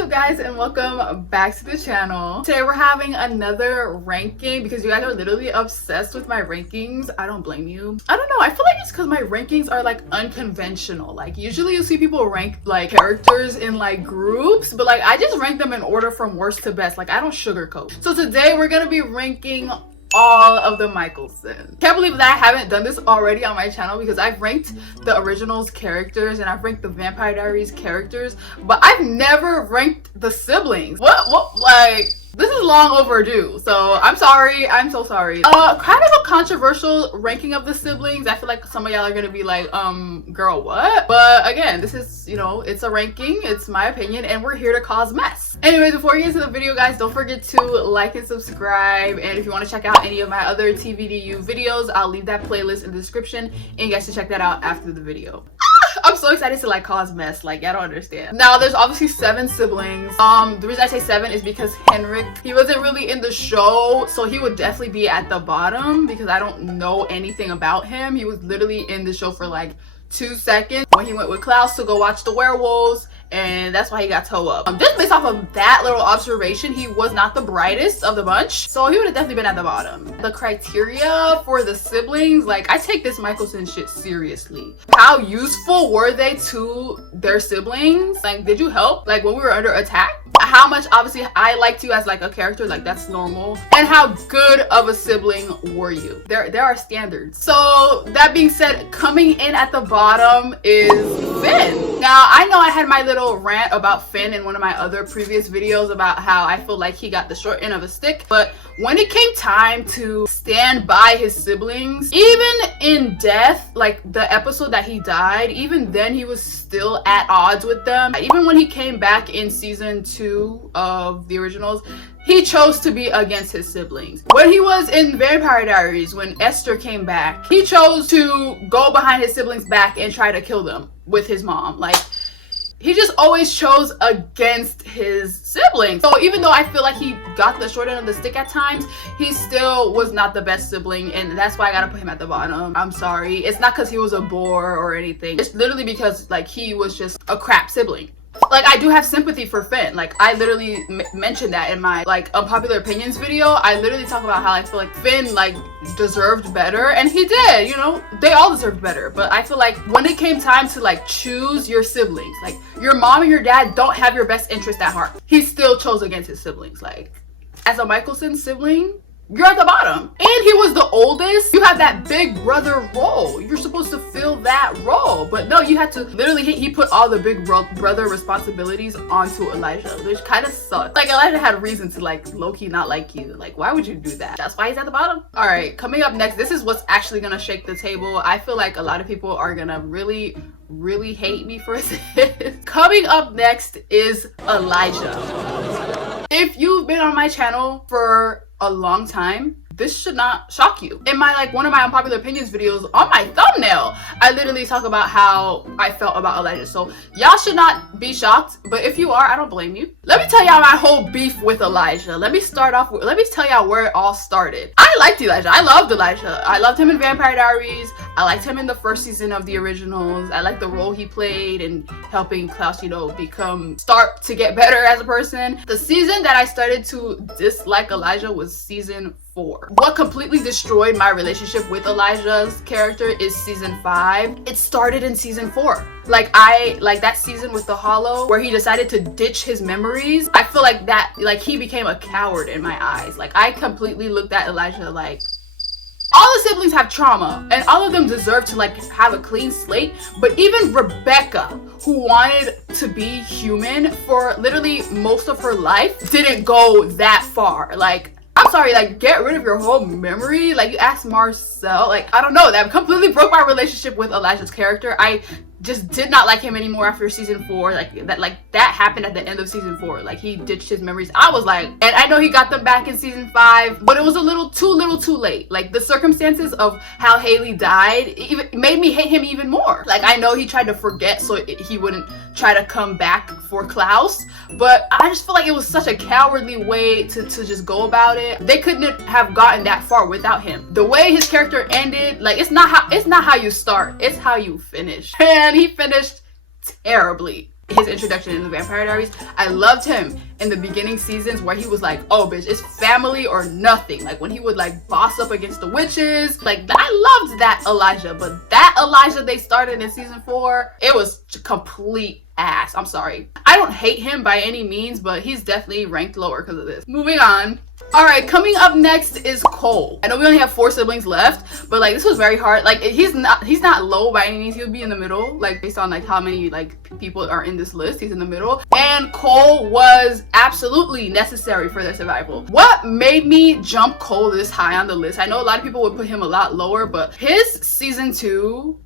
up guys, and welcome back to the channel. Today we're having another ranking because you guys are literally obsessed with my rankings. I don't blame you. I don't know, I feel like it's because my rankings are like unconventional. Like usually you see people rank like characters in like groups, but like I just rank them in order from worst to best. Like I don't sugarcoat. So today we're gonna be ranking all of the Mikaelsons. Can't believe that I haven't done this already on my channel because I've ranked the originals characters and I've ranked the Vampire Diaries characters, but I've never ranked the siblings. What like this is long overdue, so I'm sorry. I'm so sorry. Kind of a controversial ranking of the siblings. I feel like some of y'all are gonna be like, girl, what? But again, this is, you know, it's a ranking, it's my opinion, and we're here to cause mess. Anyways, before we get into the video, guys, don't forget to like and subscribe. And if you want to check out any of my other TVDU videos, I'll leave that playlist in the description, and you guys should check that out after the video. I'm so excited to like cause mess, like I don't understand. Now there's obviously 7 siblings. The reason I say 7 is because Henrik, he wasn't really in the show, so he would definitely be at the bottom because I don't know anything about him. He was literally in the show for like 2 seconds when he went with Klaus to go watch the werewolves, and that's why he got toe up. Just based off of that little observation, he was not the brightest of the bunch, so he would have definitely been at the bottom. The criteria for the siblings, like I take this Mikaelson shit seriously. How useful were they to their siblings? Like, did you help like when we were under attack? How much obviously I liked you as like a character, like that's normal. And how good of a sibling were you? There are standards. So that being said, coming in at the bottom is Finn. Now I know I had my little rant about Finn in one of my other previous videos about how I feel like he got the short end of a stick, but when it came time to stand by his siblings, even in death, like the episode that he died, even then he was still at odds with them. Even when he came back in season 2 of the originals, he chose to be against his siblings. When he was in Vampire Diaries, when Esther came back, he chose to go behind his siblings' back and try to kill them with his mom. Like, he just always chose against his siblings. So even though I feel like he got the short end of the stick at times, he still was not the best sibling, and that's why I gotta put him at the bottom. I'm sorry. It's not because he was a bore or anything. It's literally because like he was just a crap sibling. Like I do have sympathy for Finn. Like I literally mentioned that in my like unpopular opinions video. I literally talk about how I feel like Finn like deserved better, and he did, you know, they all deserved better. But I feel like when it came time to like choose your siblings, like your mom and your dad don't have your best interest at heart, he still chose against his siblings. Like as a Mikaelson sibling, you're at the bottom. And he was the oldest. You have that big brother role. You're supposed to fill that role. But no, you had to literally, he put all the big brother responsibilities onto Elijah, which kind of sucked. Like Elijah had reason to like low-key not like you. Like why would you do that? That's why he's at the bottom. All right, coming up next, this is what's actually gonna shake the table. I feel like a lot of people are gonna really hate me for this. Coming up next is Elijah. If you've been on my channel for a long time, this should not shock you. In my like one of my unpopular opinions videos on my thumbnail, I literally talk about how I felt about Elijah. So y'all should not be shocked, but if you are, I don't blame you. Let me tell y'all my whole beef with Elijah. Let me tell y'all where it all started. I liked Elijah. I loved Elijah. I loved him in Vampire Diaries. I liked him in the first season of the originals. I liked the role he played in helping Klaus, you know, start to get better as a person. The season that I started to dislike Elijah was season 4. What completely destroyed my relationship with Elijah's character is season 5. It started in season 4. Like that season with the Hollow where he decided to ditch his memories. I feel like that, like he became a coward in my eyes. Like I completely looked at Elijah like, all the siblings have trauma and all of them deserve to like have a clean slate, but even Rebekah, who wanted to be human for literally most of her life, didn't go that far. Like I'm sorry, like get rid of your whole memory. Like you asked Marcel, like I don't know, that completely broke my relationship with Elijah's character. I just did not like him anymore after season 4. That happened at the end of season 4. Like he ditched his memories. I was like, and I know he got them back in season 5, but it was a little too late. Like the circumstances of how Haley died even made me hate him even more. Like I know he tried to forget so he wouldn't try to come back for Klaus, but I just feel like it was such a cowardly way to just go about it. They couldn't have gotten that far without him. The way his character ended, like it's not how you start, it's how you finish. And he finished terribly. his introduction in the Vampire Diaries. I loved him in the beginning seasons where he was like, oh bitch, it's family or nothing. Like when he would like boss up against the witches. Like I loved that Elijah, but that Elijah they started in season 4, it was complete ass. I'm sorry. I don't hate him by any means, but he's definitely ranked lower because of this. Moving on. All right, coming up next is Cole. I know we only have 4 siblings left, but like this was very hard. Like he's not low by any means. He would be in the middle, like based on like how many like people are in this list. He's in the middle, and Cole was absolutely necessary for their survival. What made me jump Cole this high on the list? I know a lot of people would put him a lot lower, but his season 2.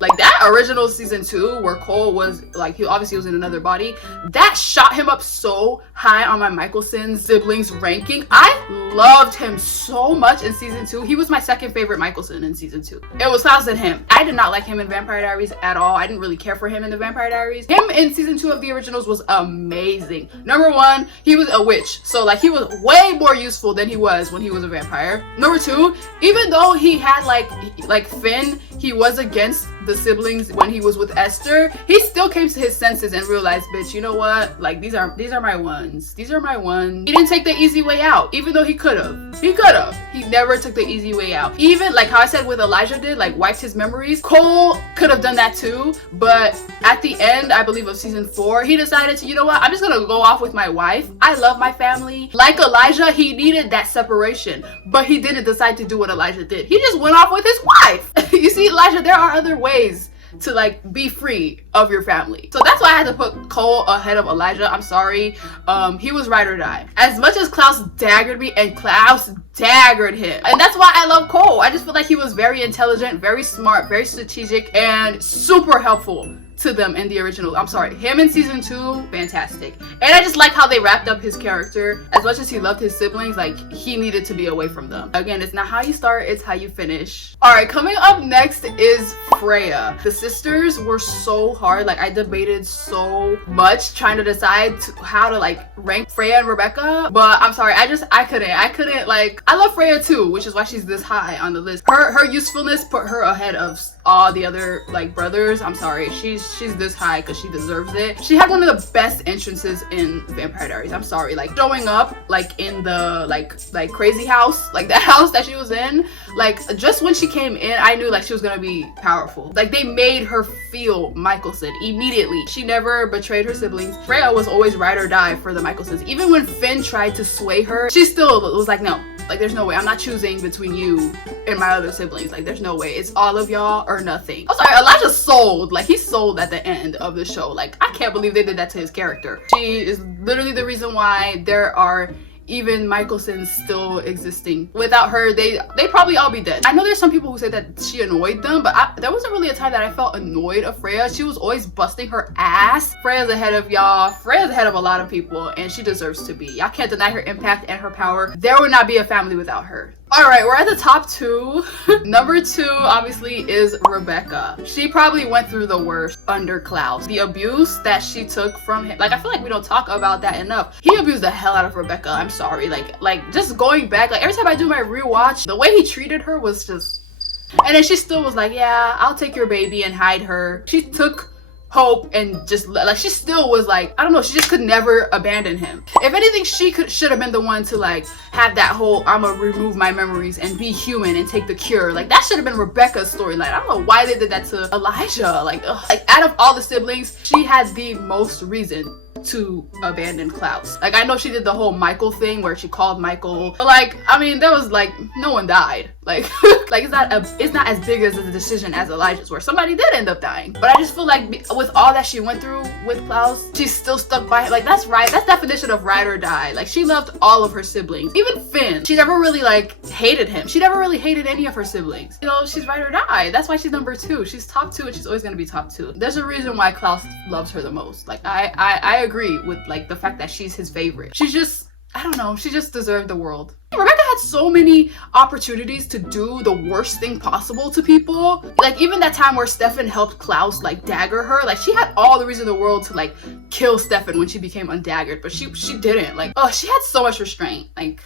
Like that original season 2 where Cole was like, he obviously was in another body, that shot him up so high on my Mikaelsons siblings ranking. I loved him so much in season 2. He was my second favorite Mikaelson in season 2. It was Klaus and him. I did not like him in Vampire Diaries at all. I didn't really care for him in the Vampire Diaries. Him in season 2 of the originals was amazing. Number 1, he was a witch. So like he was way more useful than he was when he was a vampire. Number 2, even though he had like Finn, he was against the siblings when he was with Esther, he still came to his senses and realized, bitch, you know what? Like these are my ones. These are my ones. He didn't take the easy way out, even though he could have. He could have. He never took the easy way out. Even like how I said with Elijah did, like wiped his memories. Cole could have done that too, but at the end, I believe of season 4, he decided to, you know what? I'm just gonna go off with my wife. I love my family. Like Elijah, he needed that separation, but he didn't decide to do what Elijah did. He just went off with his wife. You see, Elijah, there are other ways to like be free of your family. So that's why I had to put Cole ahead of Elijah. I'm sorry. He was ride or die. As much as Klaus daggered me, and Klaus daggered him. And that's why I love Cole. I just feel like he was very intelligent, very smart, very strategic, and super helpful to them in the original. I'm sorry, him in season 2, fantastic. And I just like how they wrapped up his character. As much as he loved his siblings, like he needed to be away from them. Again, it's not how you start, it's how you finish. All right, coming up next is Freya. The sisters were so hard. Like I debated so much trying to decide how to like rank Freya and Rebekah, but I'm sorry, I couldn't like, I love Freya too, which is why she's this high on the list. Her usefulness put her ahead of all the other like brothers. I'm sorry, she's this high because she deserves it. She had one of the best entrances in Vampire Diaries. I'm sorry, like showing up like in the like crazy house, like that house that she was in, like just when she came in, I knew like she was gonna be powerful. Like they made her feel Mikaelson immediately. She never betrayed her siblings. Freya was always ride or die for the Mikaelsons. Even when Finn tried to sway her, she still was like, no, like there's no way. I'm not choosing between you and my other siblings. Like there's no way. It's all of y'all or nothing. I'm sorry, Elijah sold. Like he sold at the end of the show. Like I can't believe they did that to his character. She is literally the reason why there are even Mikaelsons still existing. Without her, they probably all be dead. I know there's some people who say that she annoyed them, but there wasn't really a time that I felt annoyed of Freya. She was always busting her ass. Freya's ahead of y'all. Freya's ahead of a lot of people, and she deserves to be. Y'all can't deny her impact and her power. There would not be a family without her. All right, we're at the top 2. Number 2 obviously is Rebekah. She probably went through the worst under Klaus. The abuse that she took from him, like I feel like we don't talk about that enough. He abused the hell out of Rebekah. I'm sorry, like just going back, like every time I do my rewatch, the way he treated her was just, and then she still was like, yeah, I'll take your baby and hide her. She took hope and just like, she still was like, I don't know, she just could never abandon him. If anything, she should have been the one to like have that whole I'ma remove my memories and be human and take the cure. Like that should have been Rebekah's storyline. I don't know why they did that to Elijah. Like out of all the siblings, she had the most reason to abandon Klaus. Like I know she did the whole Michael thing where she called Michael, but like I mean there was like no one died. Like like it's not as big as a decision as Elijah's where somebody did end up dying. But I just feel like with all that she went through with Klaus, she's still stuck by it. Like that's right, that's definition of ride or die. Like she loved all of her siblings, even Finn. She never really like hated him. She never really hated any of her siblings. You know, she's ride or die. That's why she's number 2. She's top 2 and she's always gonna be top 2. There's a reason why Klaus loves her the most. Like I agree with like the fact that she's his favorite. She's just, I don't know, she just deserved the world. Rebekah had so many opportunities to do the worst thing possible to people. Like even that time where Stefan helped Klaus like dagger her, like she had all the reason in the world to like kill Stefan when she became undaggered, but she didn't. Like, oh, she had so much restraint. Like,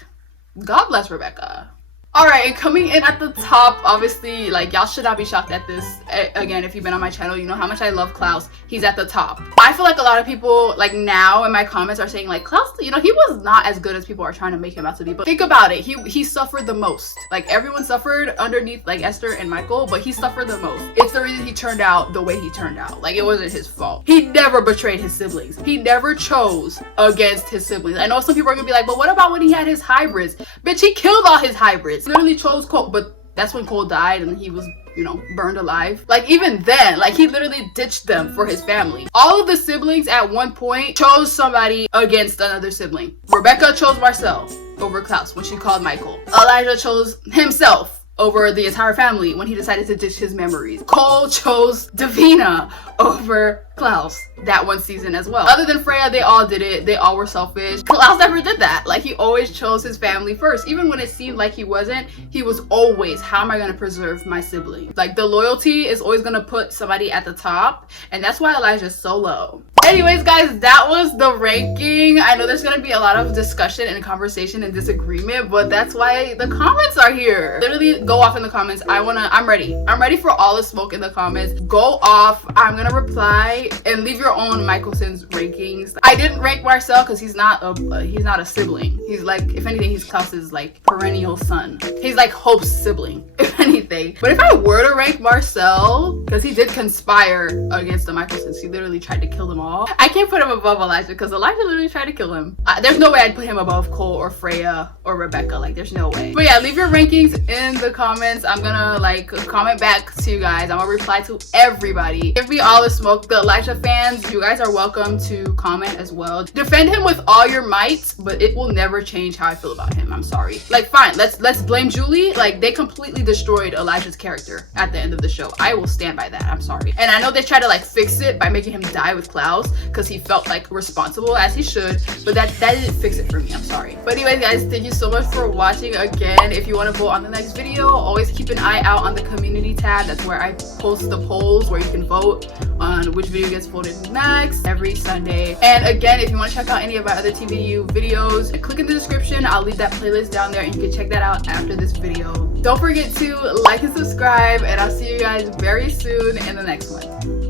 God bless Rebekah. Alright, and coming in at the top, obviously, like, y'all should not be shocked at this. Again, if you've been on my channel, you know how much I love Klaus. He's at the top. I feel like a lot of people, like, now in my comments are saying, like, Klaus, you know, he was not as good as people are trying to make him out to be. But think about it. He suffered the most. Like, everyone suffered underneath, like, Esther and Michael, but he suffered the most. It's the reason he turned out the way he turned out. Like, it wasn't his fault. He never betrayed his siblings. He never chose against his siblings. I know some people are gonna be like, but what about when he had his hybrids? Bitch, he killed all his hybrids. Literally chose Cole, but that's when Cole died and he was, you know, burned alive. Like, even then, like, he literally ditched them for his family. All of the siblings at one point chose somebody against another sibling. Rebekah chose Marcel over Klaus when she called Michael. Elijah chose himself over the entire family when he decided to ditch his memories. Cole chose Davina over Klaus that one season as well. Other than Freya, they all did it. They all were selfish. Klaus never did that. Like, he always chose his family first. Even when it seemed like he wasn't, he was always, how am I going to preserve my sibling? Like, the loyalty is always going to put somebody at the top, and that's why Elijah's so low. Anyways, guys, that was the ranking. I know there's going to be a lot of discussion and conversation and disagreement, but that's why the comments are here. Literally go off in the comments. I'm ready. I'm ready for all the smoke in the comments. Go off. I'm going to reply and leave your own Mikaelsons rankings. I didn't rank Marcel because he's not a sibling. He's like, if anything, he's Klaus's like perennial son. He's like Hope's sibling, if anything. But if I were to rank Marcel, because he did conspire against the Mikaelsons, he literally tried to kill them all. I can't put him above Elijah because Elijah literally tried to kill him. There's no way I'd put him above Cole or Freya or Rebekah. Like, there's no way. But yeah, leave your rankings in the comments. I'm gonna like comment back to you guys. I'm gonna reply to everybody. Give me all the smoke. The Elijah fans, you guys are welcome to comment as well. Defend him with all your might, but it will never change how I feel about him. I'm sorry. Like, fine, let's blame Julie. Like, they completely destroyed Elijah's character at the end of the show. I will stand by that. I'm sorry. And I know they tried to like fix it by making him die with Klaus because he felt like responsible, as he should, but that didn't fix it for me. I'm sorry. But anyways, guys, thank you so much for watching. Again, if you want to vote on the next video, always keep an eye out on the community tab. That's where I post the polls where you can vote on which video gets voted next every Sunday. And again, if you want to check out any of my other TVU videos, click in the description. I'll leave that playlist down there and you can check that out after this video. Don't forget to like and subscribe, and I'll see you guys very soon in the next one.